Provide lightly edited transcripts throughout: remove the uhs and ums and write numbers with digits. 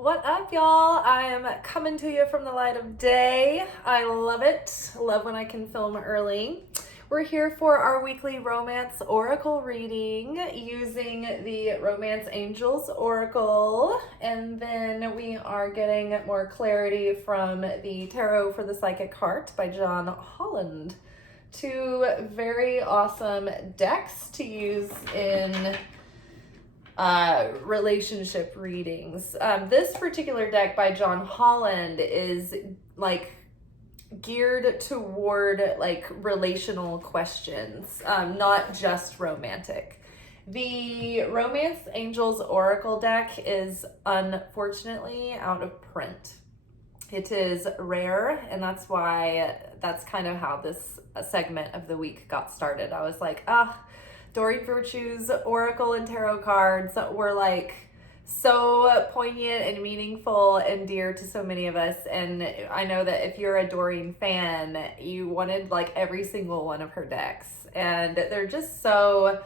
What up, y'all? I am coming to you from the light of day. I love it. Love when I can film early. We're here for our weekly romance oracle reading using the Romance Angels Oracle. And then we are getting more clarity from the Tarot for the Psychic Heart by John Holland. Two very awesome decks to use in relationship readings. This particular deck by John Holland is like geared toward like relational questions, not just romantic. The Romance Angels Oracle deck is unfortunately out of print. It is rare, and that's kind of how this segment of the week got started. I was like, Doreen Virtue's Oracle and Tarot cards were like so poignant and meaningful and dear to so many of us. And I know that if you're a Doreen fan, you wanted like every single one of her decks. And they're just so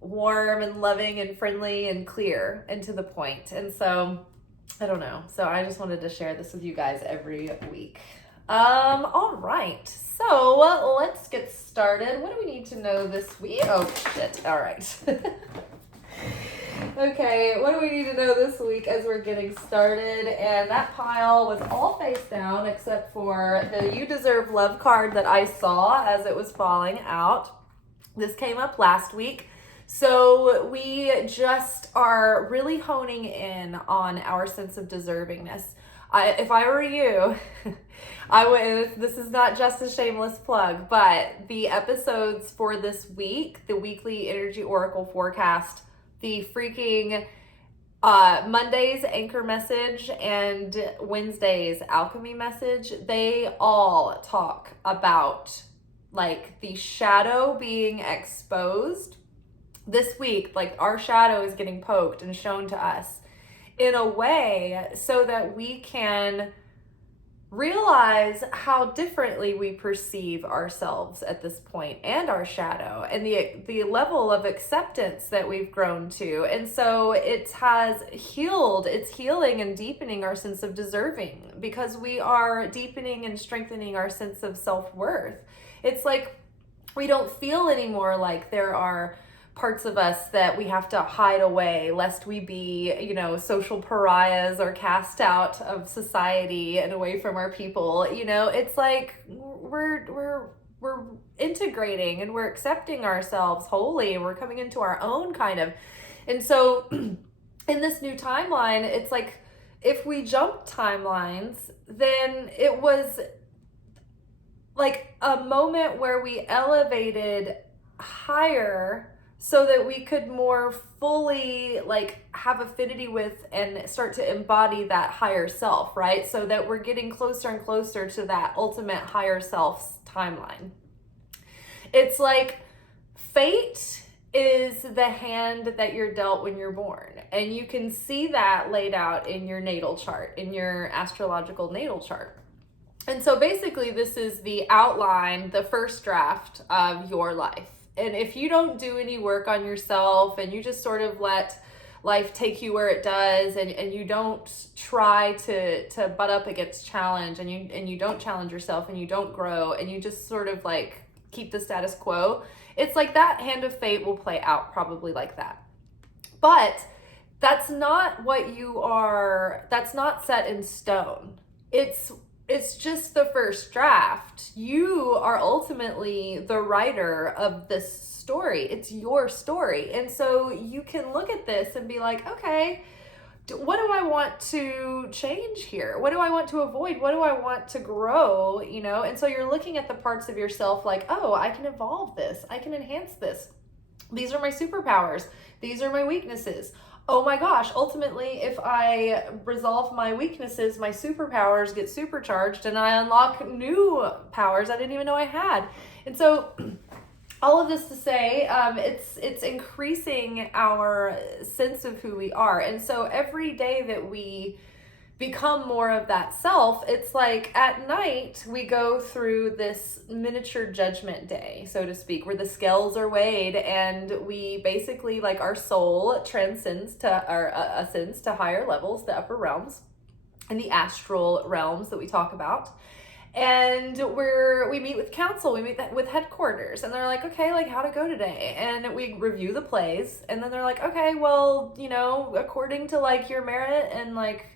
warm and loving and friendly and clear and to the point. And so, I don't know. So I just wanted to share this with you guys every week. All right. So let's get started. What do we need to know this week? Oh, shit. All right. Okay, what do we need to know this week as we're getting started? And that pile was all face down except for the You Deserve Love card that I saw as it was falling out. This came up last week. So we just are really honing in on our sense of deservingness. If I were you, I would, this is not just a shameless plug, but the episodes for this week, the weekly energy oracle forecast, the freaking Monday's anchor message and Wednesday's alchemy message, they all talk about like the shadow being exposed. This week, like our shadow is getting poked and shown to us in a way so that we can realize how differently we perceive ourselves at this point and our shadow and the level of acceptance that we've grown to. And so it has healed, it's healing and deepening our sense of deserving because we are deepening and strengthening our sense of self-worth. It's like we don't feel anymore like there are parts of us that we have to hide away lest we be, social pariahs or cast out of society and away from our people. It's like we're integrating and we're accepting ourselves wholly and we're coming into our own kind of. And so in this new timeline, it's like if we jump timelines, then it was like a moment where we elevated higher so that we could more fully like have affinity with and start to embody that higher self, right? So that we're getting closer and closer to that ultimate higher self's timeline. It's like fate is the hand that you're dealt when you're born. And you can see that laid out in your natal chart, in your astrological natal chart. And so basically this is the outline, the first draft of your life. And if you don't do any work on yourself and you just sort of let life take you where it does and you don't try to butt up against challenge and you don't challenge yourself and you don't grow and you just sort of like keep the status quo, it's like that hand of fate will play out probably like that. But that's not what you are, that's not set in stone. It's just the first draft. You are ultimately the writer of this story. It's your story. And so you can look at this and be like, okay, what do I want to change here? What do I want to avoid? What do I want to grow? And so you're looking at the parts of yourself like, oh, I can evolve this. I can enhance this. These are my superpowers. These are my weaknesses. Oh my gosh, ultimately, if I resolve my weaknesses, my superpowers get supercharged and I unlock new powers I didn't even know I had. And so all of this to say, it's increasing our sense of who we are. And so every day that we become more of that self, it's like at night we go through this miniature judgment day, so to speak, where the scales are weighed, and we basically, like, our soul transcends to, or ascends to higher levels, the upper realms and the astral realms that we talk about. And we meet with council, we meet with headquarters, and they're like, okay, like, how to go today? And we review the plays, and then they're like, okay, well, you know, according to like your merit and like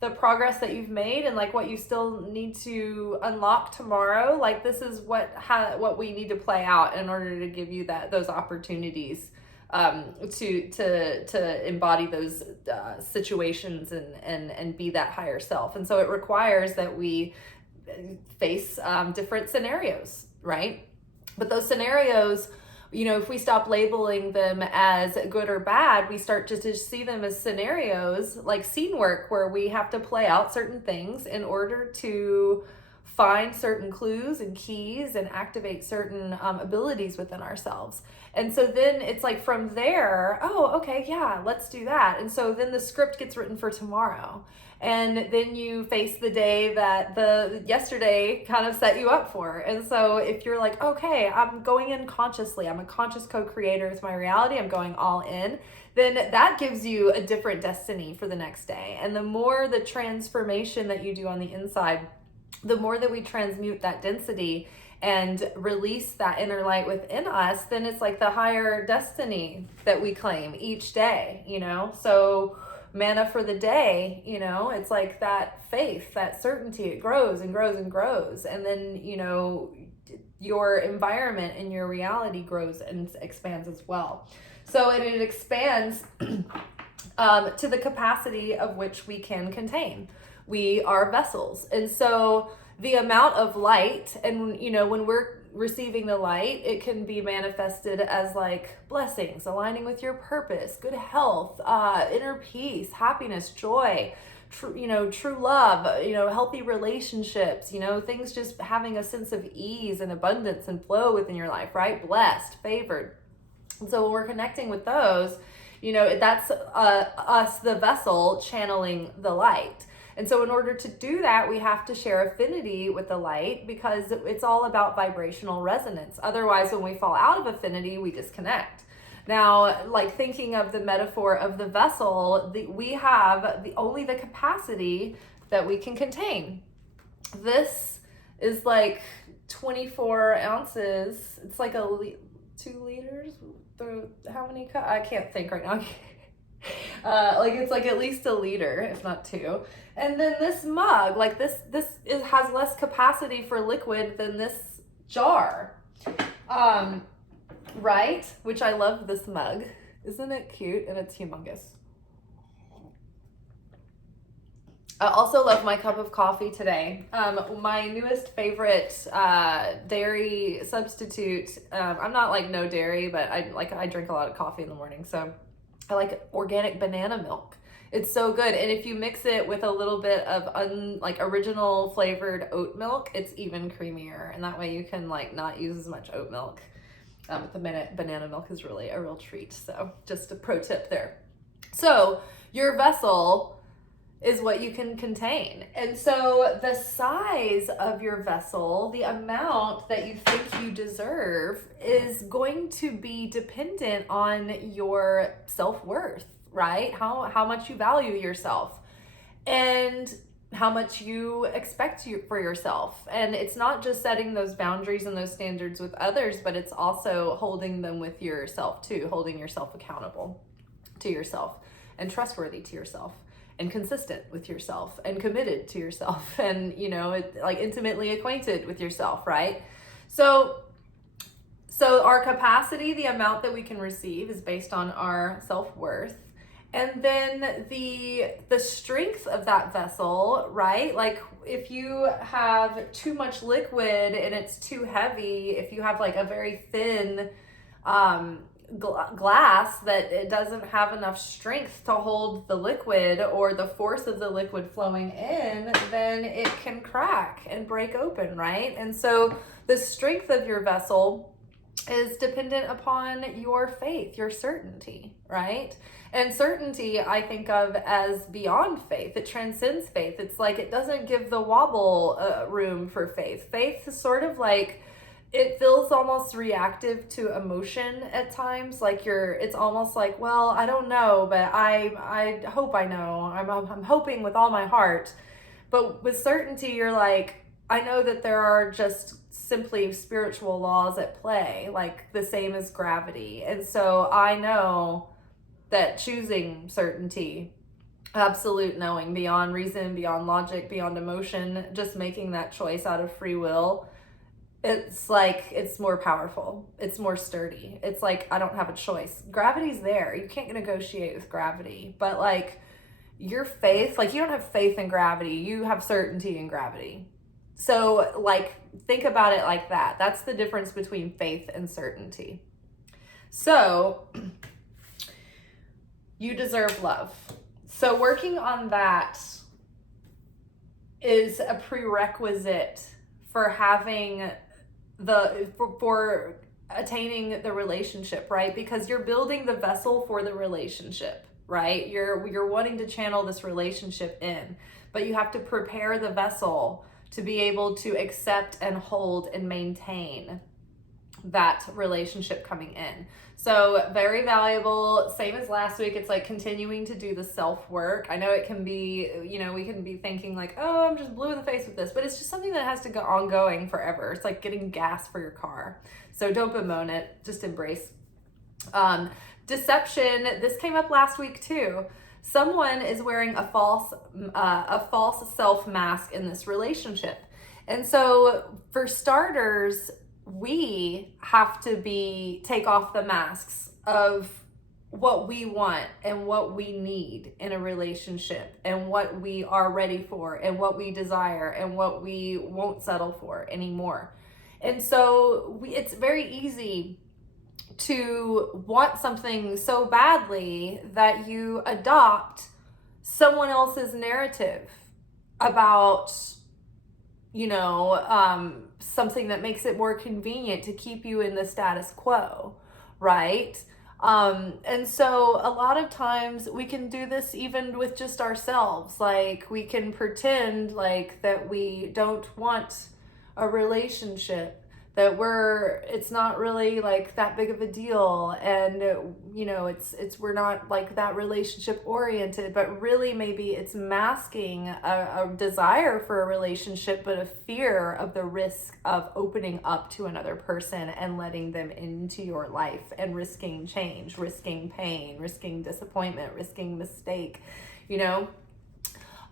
the progress that you've made and like what you still need to unlock tomorrow, like this is what we need to play out in order to give you those opportunities to embody those situations and be that higher self. And so it requires that we face different scenarios, right? But those scenarios, you know, if we stop labeling them as good or bad, we start to just see them as scenarios, like scene work, where we have to play out certain things in order to find certain clues and keys and activate certain abilities within ourselves. And so then it's like from there, oh, okay, yeah, let's do that. And so then the script gets written for tomorrow. And then you face the day that the yesterday kind of set you up for. And so if you're like, okay, I'm going in consciously, I'm a conscious co-creator with my reality, I'm going all in, then that gives you a different destiny for the next day. And the more the transformation that you do on the inside, the more that we transmute that density and release that inner light within us, then it's like the higher destiny that we claim each day, you know? So manna for the day, you know, it's like that faith, that certainty, it grows and grows and grows. And then, you know, your environment and your reality grows and expands as well. So it expands to the capacity of which we can contain. We are vessels. And so the amount of light, and, you know, when we're receiving the light, it can be manifested as like blessings, aligning with your purpose, good health, inner peace, happiness, joy, true love, you know, healthy relationships, you know, things just having a sense of ease and abundance and flow within your life, right? Blessed, favored. And so when we're connecting with those, you know, that's us, the vessel, channeling the light. And so in order to do that, we have to share affinity with the light, because it's all about vibrational resonance. Otherwise, when we fall out of affinity, we disconnect. Now, like thinking of the metaphor of the vessel, we have only the capacity that we can contain. This is like 24 ounces. It's like 2 liters. How many cups? I can't think right now. Like it's like at least 1 liter, if not 2. And then this mug, like this has less capacity for liquid than this jar, right? Which I love this mug. Isn't it cute? And it's humongous. I also love my cup of coffee today. My newest favorite dairy substitute. I'm not like no dairy, but I drink a lot of coffee in the morning, so I like organic banana milk. It's so good. And if you mix it with a little bit of original flavored oat milk, it's even creamier. And that way you can like not use as much oat milk. The banana milk is really a real treat. So just a pro tip there. So your vessel is what you can contain. And so the size of your vessel, the amount that you think you deserve, is going to be dependent on your self-worth, right? How much you value yourself and how much you expect for yourself. And it's not just setting those boundaries and those standards with others, but it's also holding them with yourself too, holding yourself accountable to yourself and trustworthy to yourself, and consistent with yourself, and committed to yourself, and, you know, like intimately acquainted with yourself, right? So our capacity, the amount that we can receive, is based on our self-worth. And then the strength of that vessel, right? Like if you have too much liquid and it's too heavy, if you have like a very thin glass that it doesn't have enough strength to hold the liquid or the force of the liquid flowing in, then it can crack and break open, right? And so the strength of your vessel is dependent upon your faith, your certainty, right? And certainty I think of as beyond faith. It transcends faith. It's like it doesn't give the wobble room for faith. Faith is sort of like, it feels almost reactive to emotion at times. Like it's almost like, well, I don't know, but I hope I know. I'm hoping with all my heart. But with certainty, you're like, I know that there are just simply spiritual laws at play, like the same as gravity. And so I know that choosing certainty, absolute knowing, beyond reason, beyond logic, beyond emotion, just making that choice out of free will, it's like, it's more powerful. It's more sturdy. It's like, I don't have a choice. Gravity's there. You can't negotiate with gravity. But like your faith, like you don't have faith in gravity. You have certainty in gravity. So like, think about it like that. That's the difference between faith and certainty. So you deserve love. So working on that is a prerequisite for having for attaining the relationship, right? Because you're building the vessel for the relationship, right? You're wanting to channel this relationship in, but you have to prepare the vessel to be able to accept and hold and maintain that relationship coming in. So very valuable. Same as last week. It's like continuing to do the self-work. I know it can be, we can be thinking like, oh, I'm just blue in the face with this, but it's just something that has to go ongoing forever. It's like getting gas for your car. So don't bemoan it, just embrace. Deception. This came up last week too. Someone is wearing a false self mask in this relationship. And so for starters, we have to take off the masks of what we want and what we need in a relationship and what we are ready for and what we desire and what we won't settle for anymore. And so it's very easy to want something so badly that you adopt someone else's narrative about, something that makes it more convenient to keep you in the status quo, right? And so a lot of times we can do this even with just ourselves. Like we can pretend like that we don't want a relationship, that it's not really like that big of a deal, and we're not like that relationship oriented, but really maybe it's masking a desire for a relationship, but a fear of the risk of opening up to another person and letting them into your life and risking change, risking pain, risking disappointment, risking mistake. I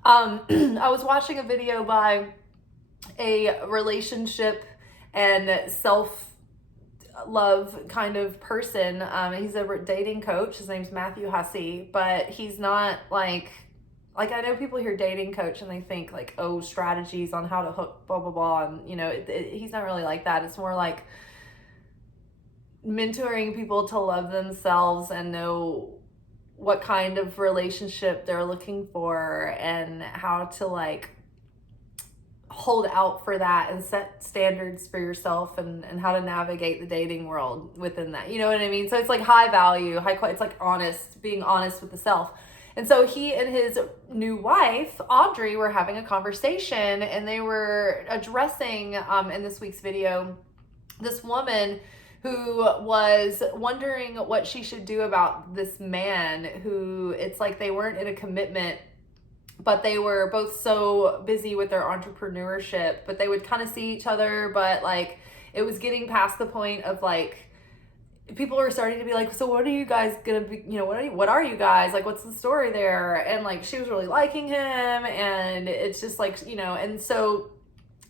was watching a video by a relationship and self-love kind of person. He's a dating coach. His name's Matthew Hussey, but he's not like I know people hear dating coach and they think like, oh, strategies on how to hook, blah, blah, blah. And, he's not really like that. It's more like mentoring people to love themselves and know what kind of relationship they're looking for and how to like hold out for that and set standards for yourself and how to navigate the dating world within that. You know what I mean? So it's like high value, it's like being honest with the self. And so he and his new wife, Audrey, were having a conversation, and they were addressing, in this week's video, this woman who was wondering what she should do about this man who, it's like they weren't in a commitment, but they were both so busy with their entrepreneurship, but they would kind of see each other, but like it was getting past the point of like people were starting to be like, so what are you guys gonna be, what are you guys, like what's the story there? And like she was really liking him, and it's just like, and so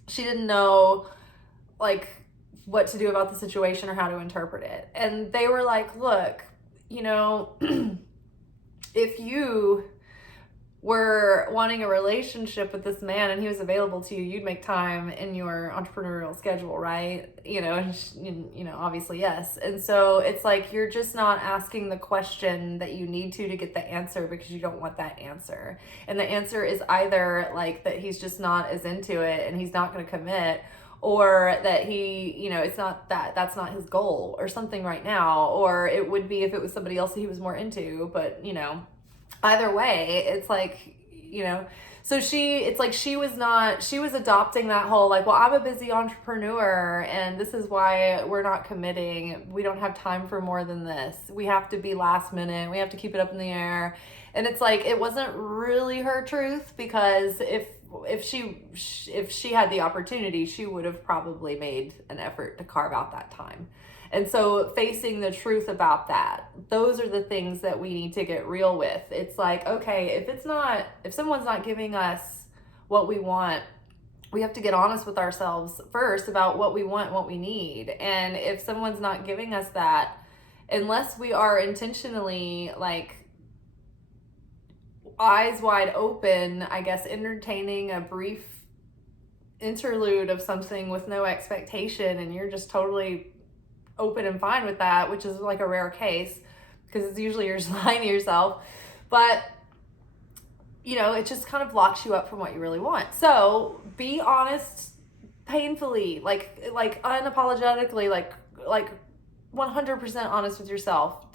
she didn't know like what to do about the situation or how to interpret it. And they were like, look, if you were wanting a relationship with this man and he was available to you, you'd make time in your entrepreneurial schedule, right? Obviously yes. And so it's like you're just not asking the question that you need to get the answer because you don't want that answer. And the answer is either like that he's just not as into it and he's not going to commit, or that he, you know, it's not that's not his goal or something right now, or it would be if it was somebody else that he was more into. But, you know, either way, it's like, you know, so it's like she was adopting that whole like, well, I'm a busy entrepreneur and this is why we're not committing. We don't have time for more than this. We have to be last minute. We have to keep it up in the air. And it's like, it wasn't really her truth, because if she had the opportunity, she would have probably made an effort to carve out that time. And so facing the truth about that, those are the things that we need to get real with. It's like, okay, if someone's not giving us what we want, we have to get honest with ourselves first about what we want, what we need. And if someone's not giving us that, unless we are intentionally like eyes wide open, I guess, entertaining a brief interlude of something with no expectation, and you're just totally open and fine with that, which is like a rare case, because it's usually you're just lying to yourself. But, you know, it just kind of locks you up from what you really want. So be honest, painfully, like unapologetically, like 100% honest with yourself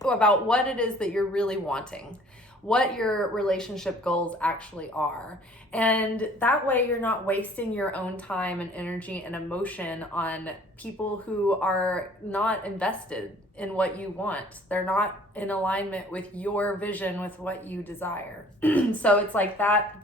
about what it is that you're really wanting, what your relationship goals actually are. And that way you're not wasting your own time and energy and emotion on people who are not invested in what you want. They're not in alignment with your vision, with what you desire. So it's like that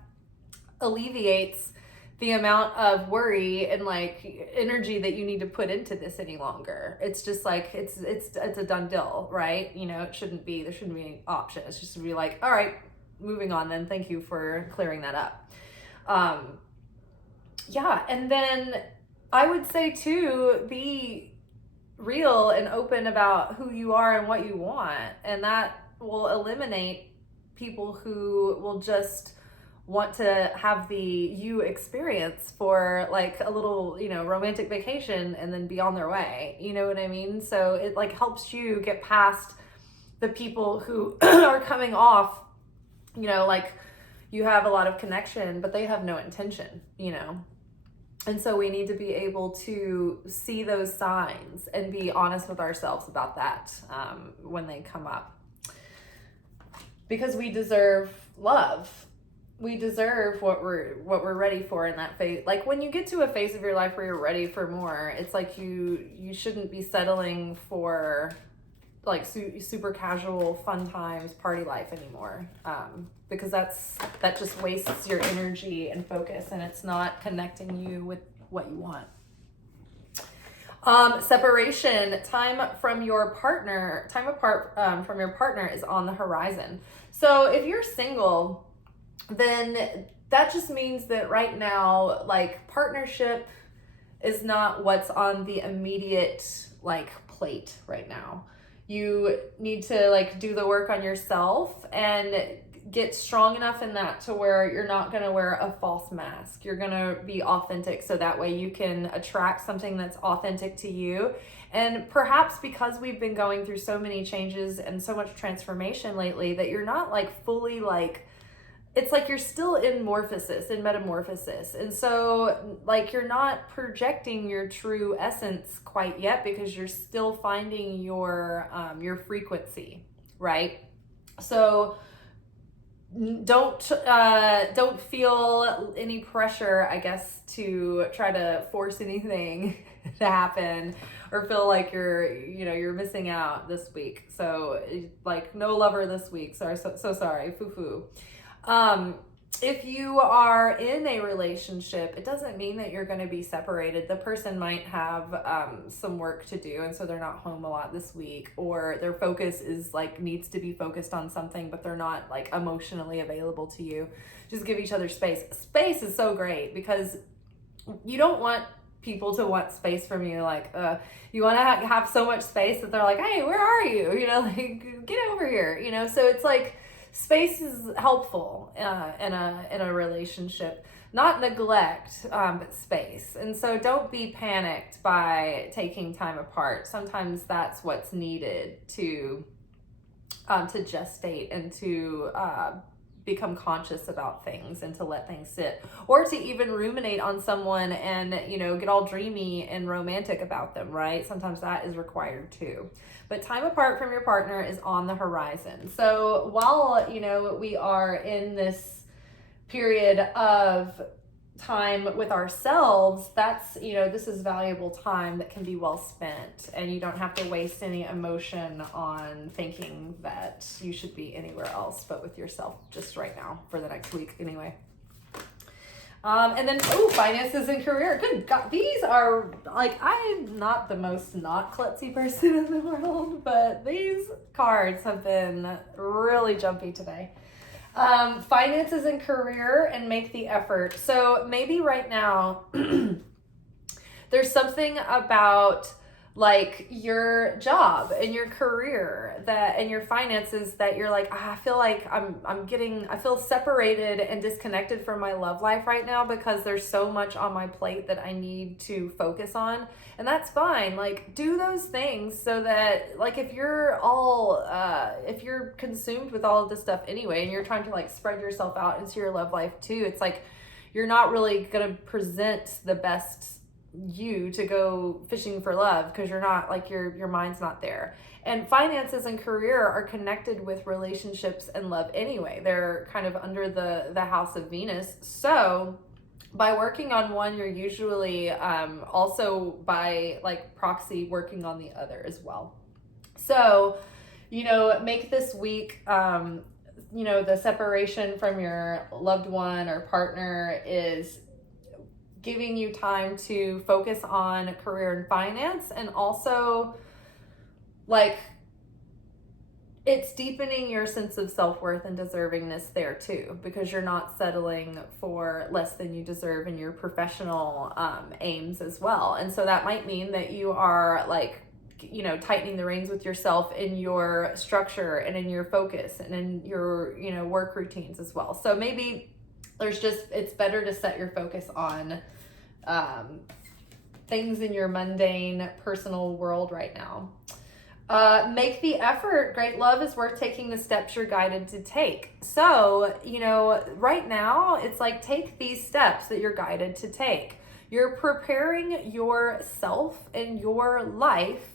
alleviates the amount of worry and like energy that you need to put into this any longer. It's just like, it's a done deal, right? You know, there shouldn't be any option. It's just to be like, all right, moving on then. Thank you for clearing that up. Yeah. And then I would say too, be real and open about who you are and what you want. And that will eliminate people who will just want to have the you experience for like a little, you know, romantic vacation and then be on their way. You know what I mean? So it like helps you get past the people who are coming off, you know, like you have a lot of connection, but they have no intention, you know? And so we need to be able to see those signs and be honest with ourselves about that when they come up. Because we deserve love. We deserve what we're ready for in that phase. Like when you get to a phase of your life where you're ready for more, it's like you shouldn't be settling for like super casual fun times party life anymore, because that just wastes your energy and focus, and it's not connecting you with what you want. Separation, time apart from your partner is on the horizon. So if you're single, then that just means that right now, like, partnership is not what's on the immediate like plate right now. You need to like do the work on yourself and get strong enough in that to where you're not going to wear a false mask. You're going to be authentic, so that way you can attract something that's authentic to you. And perhaps because we've been going through so many changes and so much transformation lately, that you're not like fully like, it's like you're still in metamorphosis. And so like you're not projecting your true essence quite yet, because you're still finding your frequency, right? So don't feel any pressure, I guess, to try to force anything to happen, or feel like you're missing out this week. So like no lover this week. So sorry, foo-foo. If you are in a relationship, it doesn't mean that you're going to be separated. The person might have some work to do, and so they're not home a lot this week, or their focus is like needs to be focused on something, but they're not like emotionally available to you. Just give each other space. Space is so great, because you don't want people to want space from you. Like, you want to have so much space that they're like, hey, where are you? You know, like, get over here, you know? So it's like, space is helpful in a relationship, not neglect, but space. And so don't be panicked by taking time apart. Sometimes that's what's needed to gestate and to become conscious about things and to let things sit, or to even ruminate on someone and, you know, get all dreamy and romantic about them, right? Sometimes that is required too. But time apart from your partner is on the horizon. So while, you know, we are in this period of time with ourselves, that's, you know, this is valuable time that can be well spent, and you don't have to waste any emotion on thinking that you should be anywhere else but with yourself just right now for the next week anyway. And then, finances and career. Good God, these are, like, I'm not the most not klutzy person in the world, but these cards have been really jumpy today. Finances and career, and make the effort. So maybe right now there's something about like your job and your career that and your finances that you're like, I feel like I feel separated and disconnected from my love life right now because there's so much on my plate that I need to focus on. And that's fine. Like, do those things so that, like, if you're consumed with all of this stuff anyway, and you're trying to like spread yourself out into your love life too, it's like you're not really gonna present the best you to go fishing for love because you're not, like, your mind's not there. And finances and career are connected with relationships and love anyway. They're kind of under the house of Venus. So by working on one, you're usually also by like proxy working on the other as well. So, you know, make this week, you know, the separation from your loved one or partner is giving you time to focus on career and finance, and also like it's deepening your sense of self-worth and deservingness there too, because you're not settling for less than you deserve in your professional aims as well. And so that might mean that you are like, you know, tightening the reins with yourself in your structure and in your focus and in your, you know, work routines as well. So maybe it's better to set your focus on things in your mundane personal world right now. Make the effort. Great love is worth taking the steps you're guided to take. So, you know, right now it's like, take these steps that you're guided to take. You're preparing yourself and your life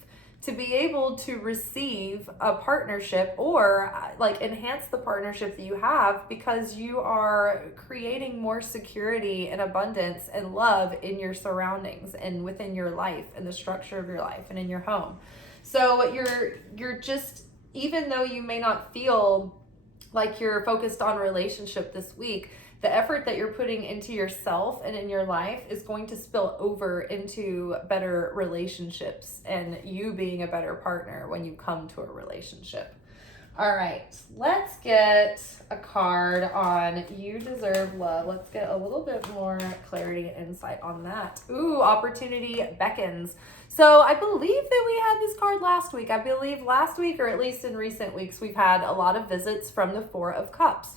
to be able to receive a partnership or like enhance the partnership that you have, because you are creating more security and abundance and love in your surroundings and within your life and the structure of your life and in your home. So you're just, even though you may not feel like you're focused on relationship this week, the effort that you're putting into yourself and in your life is going to spill over into better relationships and you being a better partner when you come to a relationship. All right, let's get a card on You Deserve Love. Let's get a little bit more clarity and insight on that. Ooh, Opportunity Beckons. So I believe that we had this card last week. I believe last week, or at least in recent weeks, we've had a lot of visits from the Four of Cups.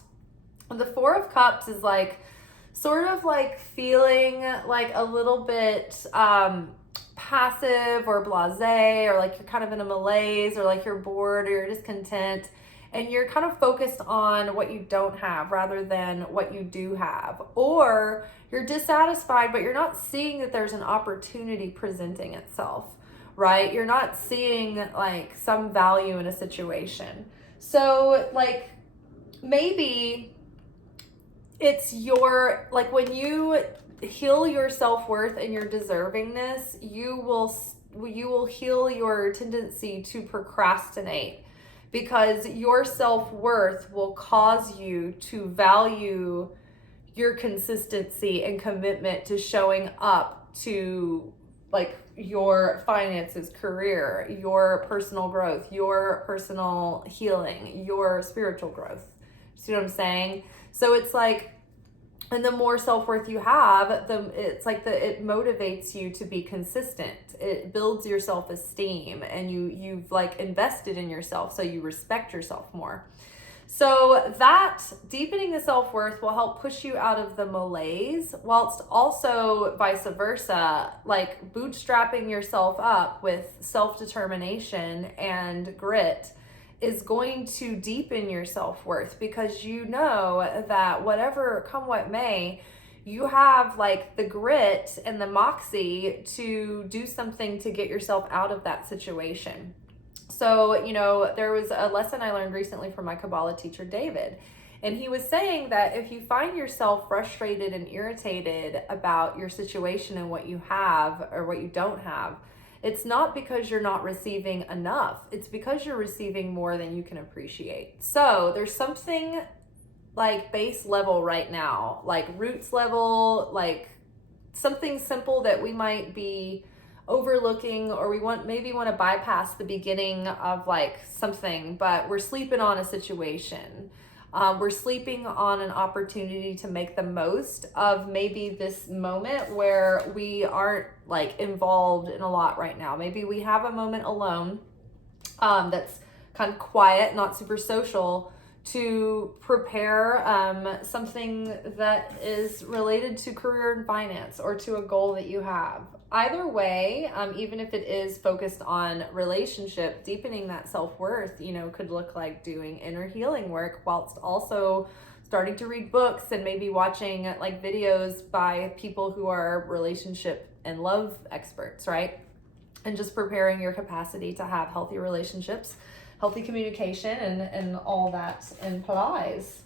The Four of Cups is like sort of like feeling like a little bit passive or blasé, or like you're kind of in a malaise, or like you're bored or you're discontent, and you're kind of focused on what you don't have rather than what you do have, or you're dissatisfied but you're not seeing that there's an opportunity presenting itself, right? You're not seeing like some value in a situation. So like maybe it's your, like when you heal your self-worth and your deservingness, you will heal your tendency to procrastinate, because your self-worth will cause you to value your consistency and commitment to showing up to like your finances, career, your personal growth, your personal healing, your spiritual growth. See what I'm saying? So it's like, and the more self-worth you have, it motivates you to be consistent. It builds your self-esteem, and you've like invested in yourself, so you respect yourself more. So that deepening the self-worth will help push you out of the malaise, whilst also vice versa, like bootstrapping yourself up with self-determination and grit is going to deepen your self-worth, because you know that whatever come what may, you have like the grit and the moxie to do something to get yourself out of that situation. So, you know, there was a lesson I learned recently from my Kabbalah teacher, David. And he was saying that if you find yourself frustrated and irritated about your situation and what you have or what you don't have, it's not because you're not receiving enough. It's because you're receiving more than you can appreciate. So there's something like base level right now, like roots level, like something simple that we might be overlooking, or we maybe want to bypass the beginning of like something, but we're sleeping on a situation. We're sleeping on an opportunity to make the most of maybe this moment where we aren't like involved in a lot right now. Maybe we have a moment alone that's kind of quiet, not super social, to prepare something that is related to career and finance or to a goal that you have. Either way, even if it is focused on relationship, deepening that self-worth, you know, could look like doing inner healing work whilst also starting to read books and maybe watching like videos by people who are relationship and love experts, right? And just preparing your capacity to have healthy relationships, healthy communication, and all that implies.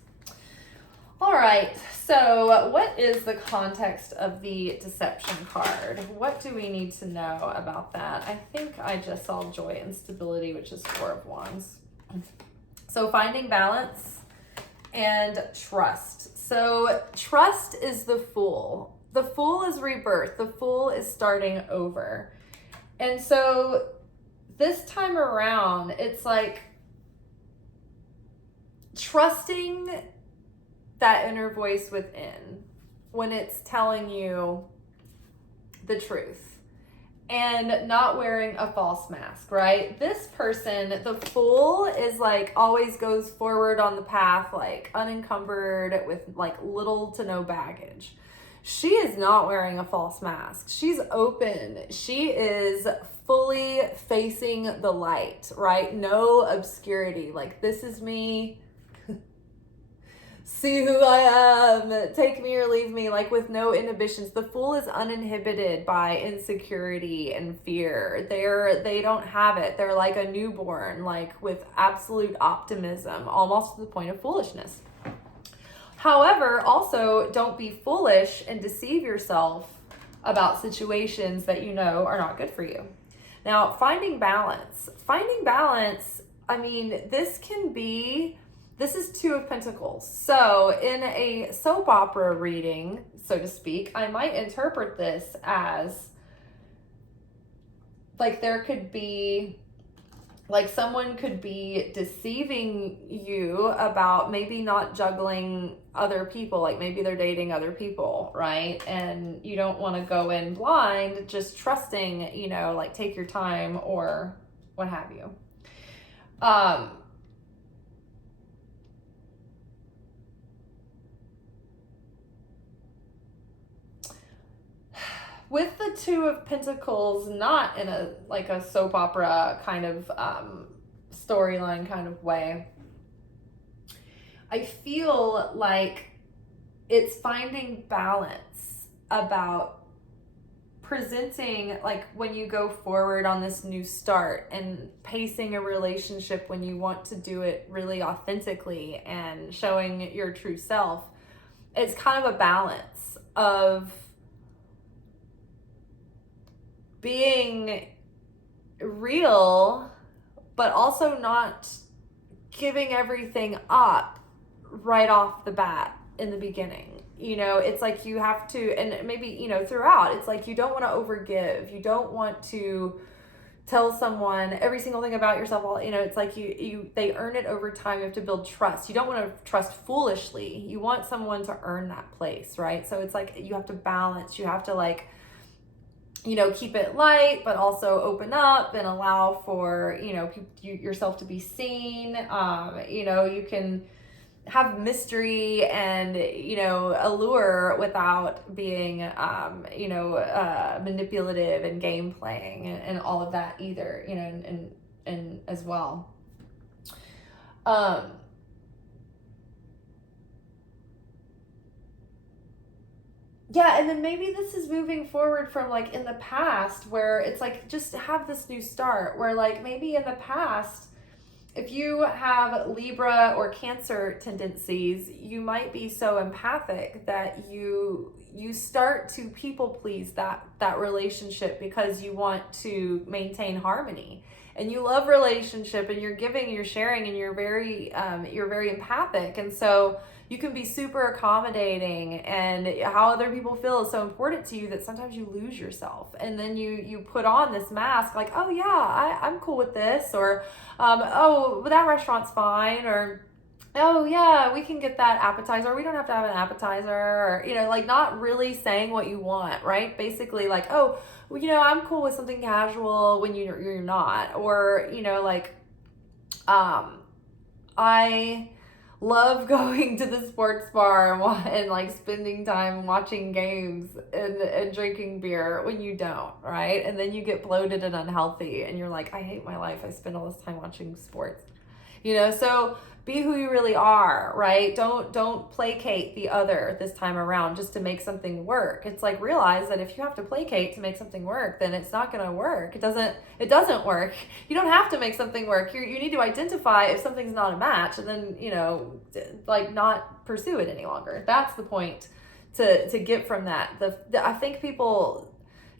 All right, so what is the context of the deception card? What do we need to know about that? I think I just saw joy and stability, which is 4 of Wands. So finding balance and trust. So trust is the Fool. The Fool is rebirth. The Fool is starting over. And so this time around, it's like trusting that inner voice within when it's telling you the truth and not wearing a false mask, right? This person, the Fool, is like always goes forward on the path, like unencumbered with like little to no baggage. She is not wearing a false mask. She's open. She is fully facing the light, right? No obscurity. Like, this is me. See who I am. Take me or leave me. Like, with no inhibitions. The Fool is uninhibited by insecurity and fear. They don't have it. They're like a newborn, like with absolute optimism, almost to the point of foolishness. However, also don't be foolish and deceive yourself about situations that you know are not good for you. Now, finding balance, I mean, this is 2 of Pentacles. So in a soap opera reading, so to speak, I might interpret this as like there could be, like someone could be deceiving you about maybe not juggling other people, like maybe they're dating other people, right? And you don't want to go in blind, just trusting, you know, like take your time or what have you. With the 2 of Pentacles, not in a like a soap opera kind of storyline kind of way, I feel like it's finding balance about presenting, like when you go forward on this new start and pacing a relationship when you want to do it really authentically and showing your true self. It's kind of a balance of being real, but also not giving everything up right off the bat in the beginning. You know, it's like you have to, and maybe, you know, throughout, it's like you don't want to overgive. You don't want to tell someone every single thing about yourself. All, you know, it's like they earn it over time. You have to build trust. You don't want to trust foolishly. You want someone to earn that place, right? So it's like you have to balance. You have to, like, you know, keep it light, but also open up and allow for, you know, yourself to be seen. You know, you can have mystery and, you know, allure without being, you know, manipulative and game playing and all of that either, you know, and as well. Um, Yeah, and then maybe this is moving forward from like in the past where it's like just have this new start where like maybe in the past if you have Libra or Cancer tendencies, you might be so empathic that you start to people please that relationship because you want to maintain harmony. And you love relationship and you're giving, you're sharing, and you're very empathic. And so you can be super accommodating, and how other people feel is so important to you that sometimes you lose yourself. And then you put on this mask like, oh yeah, I'm cool with this, or oh, that restaurant's fine, or oh yeah, we can get that appetizer, or we don't have to have an appetizer, or like not really saying what you want, right? Basically like, oh, well, I'm cool with something casual when you're not, or like I love going to the sports bar and like spending time watching games and drinking beer when you don't, right? And then you get bloated and unhealthy and you're like, I hate my life. I spend all this time watching sports. So be who you really are, right? Don't placate the other this time around just to make something work. It's like, realize that if you have to placate to make something work, then it's not going to work. It doesn't work. You don't have to make something work. You need to identify if something's not a match, and then like not pursue it any longer. That's the point to get from that. I think people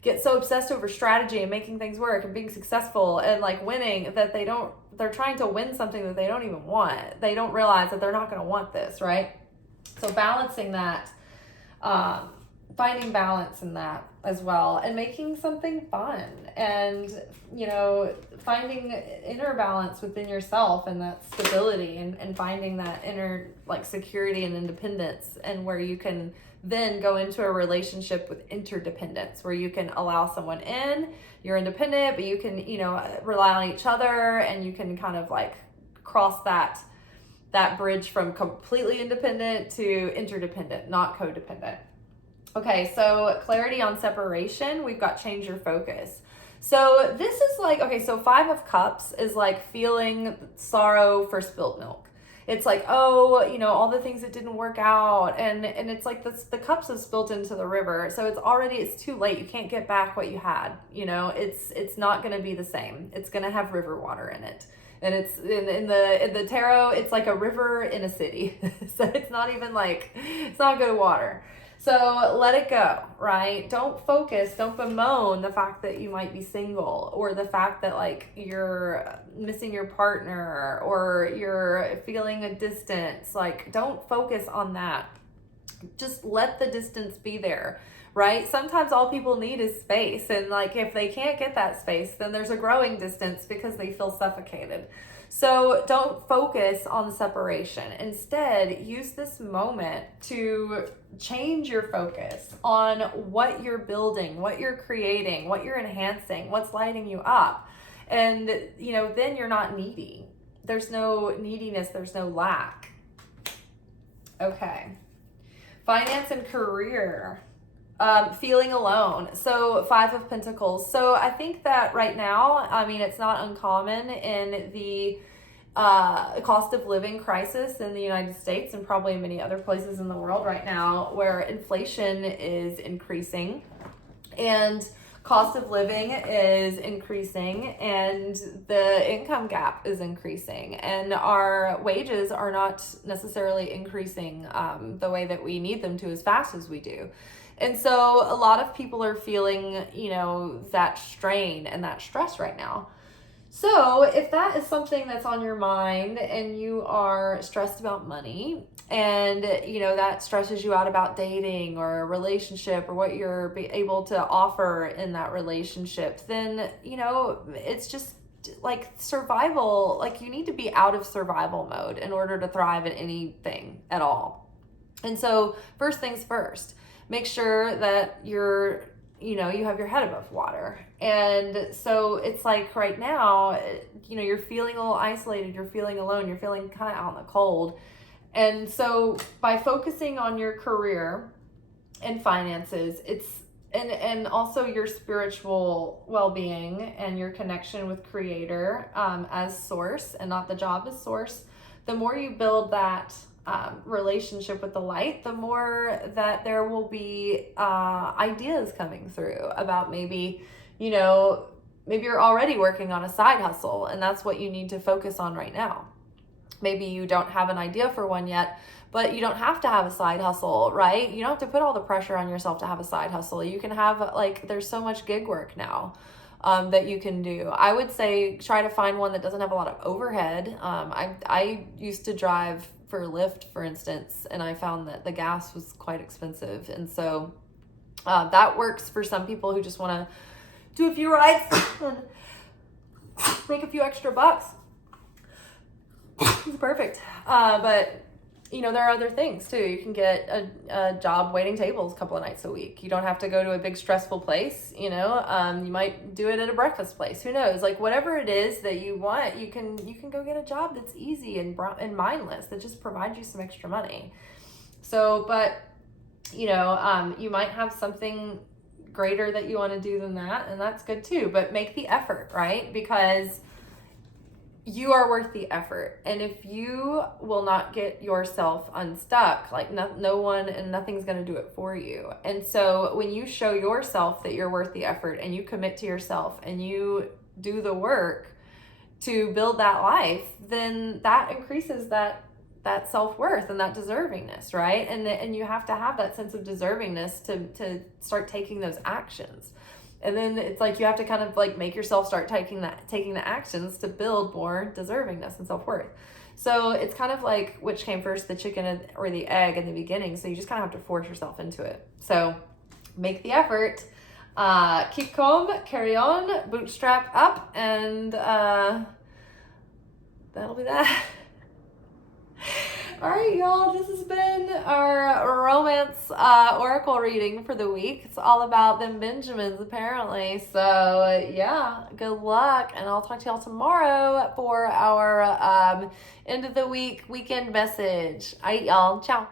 get so obsessed over strategy and making things work and being successful and like winning that they're trying to win something that they don't even want. They don't realize that they're not going to want this, right? So balancing that, finding balance in that as well, and making something fun, and finding inner balance within yourself, and that stability, and finding that inner like security and independence, and where you can then go into a relationship with interdependence, where you can allow someone in, you're independent, but you can, rely on each other, and you can kind of like cross that bridge from completely independent to interdependent, not codependent. Okay, so clarity on separation, we've got change your focus. So this is like, okay, so 5 of Cups is like feeling sorrow for spilled milk. It's like, oh, all the things that didn't work out. And it's like the cups have spilled into the river. So it's too late. You can't get back what you had. It's not going to be the same. It's going to have river water in it. And it's in the tarot, it's like a river in a city. So it's not even like, it's not good water. So let it go, right? Don't bemoan the fact that you might be single, or the fact that like you're missing your partner, or you're feeling a distance. Like, don't focus on that. Just let the distance be there, right? Sometimes all people need is space. And like, if they can't get that space, then there's a growing distance because they feel suffocated. So don't focus on the separation. Instead, use this moment to change your focus on what you're building, what you're creating, what you're enhancing, what's lighting you up. And, then you're not needy. There's no neediness, there's no lack. Okay. Finance and career. Feeling alone. So 5 of Pentacles. So I think that right now, it's not uncommon in the cost of living crisis in the United States, and probably in many other places in the world right now, where inflation is increasing and cost of living is increasing, and the income gap is increasing, and our wages are not necessarily increasing the way that we need them to, as fast as we do. And so a lot of people are feeling, that strain and that stress right now. So if that is something that's on your mind, and you are stressed about money, and, that stresses you out about dating or a relationship, or what you're able to offer in that relationship, then, it's just like survival. Like, you need to be out of survival mode in order to thrive at anything at all. And so first things first, make sure that you have your head above water. And so it's like right now, you're feeling a little isolated, you're feeling alone, you're feeling kind of out in the cold. And so by focusing on your career and finances, and also your spiritual well-being and your connection with Creator as source, and not the job as source, the more you build that relationship with the light, the more that there will be ideas coming through about maybe, maybe you're already working on a side hustle and that's what you need to focus on right now. Maybe you don't have an idea for one yet, but you don't have to have a side hustle, right? You don't have to put all the pressure on yourself to have a side hustle. You can have, there's so much gig work now that you can do. I would say try to find one that doesn't have a lot of overhead. I used to drive for Lyft, for instance, and I found that the gas was quite expensive. And so that works for some people who just want to do a few rides and make a few extra bucks. It's perfect. But there are other things too. You can get a job waiting tables a couple of nights a week. You don't have to go to a big stressful place. You might do it at a breakfast place. Who knows? Whatever it is that you want, you can go get a job that's easy and mindless that just provides you some extra money. So, but you might have something greater that you want to do than that, and that's good too. But make the effort, right? Because you are worth the effort. And if you will not get yourself unstuck, no one and nothing's going to do it for you. And so when you show yourself that you're worth the effort and you commit to yourself and you do the work to build that life, then that increases that self-worth and that deservingness, right? And you have to have that sense of deservingness to start taking those actions. And then it's you have to kind of make yourself start taking the actions to build more deservingness and self-worth. So it's kind of which came first, the chicken or the egg in the beginning. So you just kind of have to force yourself into it. So make the effort, keep calm, carry on, bootstrap up, and that'll be that. All right, y'all, this has been our romance oracle reading for the week. It's all about them Benjamins, apparently. So, yeah, good luck. And I'll talk to y'all tomorrow for our end of the week weekend message. All right, y'all. Ciao.